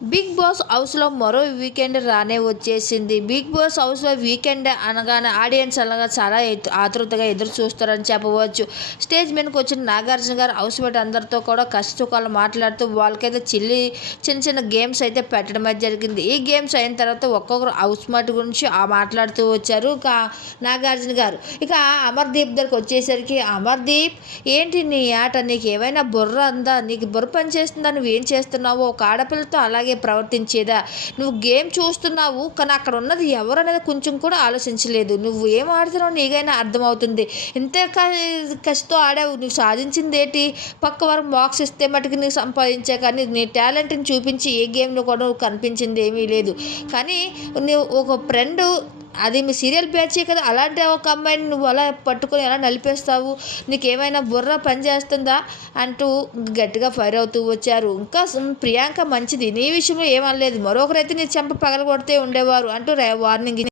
Big boss హౌస్లో మరో weekend రానే వచ్చేసింది. బిగ్ బాస్ హౌస్లో వీకెండ్ అనగానే ఆడియన్స్ అనగా చాలా ఆతృతగా ఎదురు చూస్తారని చెప్పవచ్చు. స్టేజ్ మీదకి వచ్చిన నాగార్జున గారు హౌస్ మేట్ అందరితో కూడా కష్టసుఖాలు మాట్లాడుతూ వాళ్ళకైతే చిల్లి చిన్న చిన్న గేమ్స్ అయితే పెట్టడం అయితే జరిగింది. ఈ గేమ్స్ అయిన తర్వాత ఒక్కొక్కరు హౌస్ మేట్ గురించి ఆ మాట్లాడుతూ వచ్చారు. ఇక నాగార్జున గారు ఇక అమర్దీప్ దగ్గరికి వచ్చేసరికి అమర్దీప్ ఏంటి నీ ఆట? నీకు ఏమైనా బుర్ర అందా నీకు బుర్ర పని చేస్తుందా నువ్వు ఏం చేస్తున్నావు? ఒక ఆడపిల్లతో అలాగే ప్రవర్తించేదా? నువ్వు గేమ్ చూస్తున్నావు కానీ అక్కడ ఉన్నది ఎవరు అనేది కొంచెం కూడా ఆలోచించలేదు. నువ్వు ఏం ఆడుతున్నావు నీకైనా అర్థమవుతుంది. ఇంత క- కసితో ఆడావు నువ్వు సాధించింది ఏంటి పక్క వారు మార్క్స్ ఇస్తే మటుకు నీకు సంపాదించా కానీ నీ టాలెంట్ని చూపించి ఏ గేమ్లో కూడా నువ్వు కనిపించింది ఏమీ లేదు. కానీ నువ్వు ఒక ఫ్రెండ్ అది మీ సీరియల్ బ్యాచే కదా. అలాంటి ఒక అమ్మాయిని నువ్వు అలా పట్టుకొని ఎలా నలిపేస్తావు? నీకేమైనా బుర్ర పని చేస్తుందా? అంటూ గట్టిగా ఫైర్ అవుతూ వచ్చారు. ఇంకా ప్రియాంక మంచిది. నీ విషయంలో ఏమనలేదు మరొకరైతే నీ చెంప పగలగొడితే ఉండేవారు అంటూ వార్నింగ్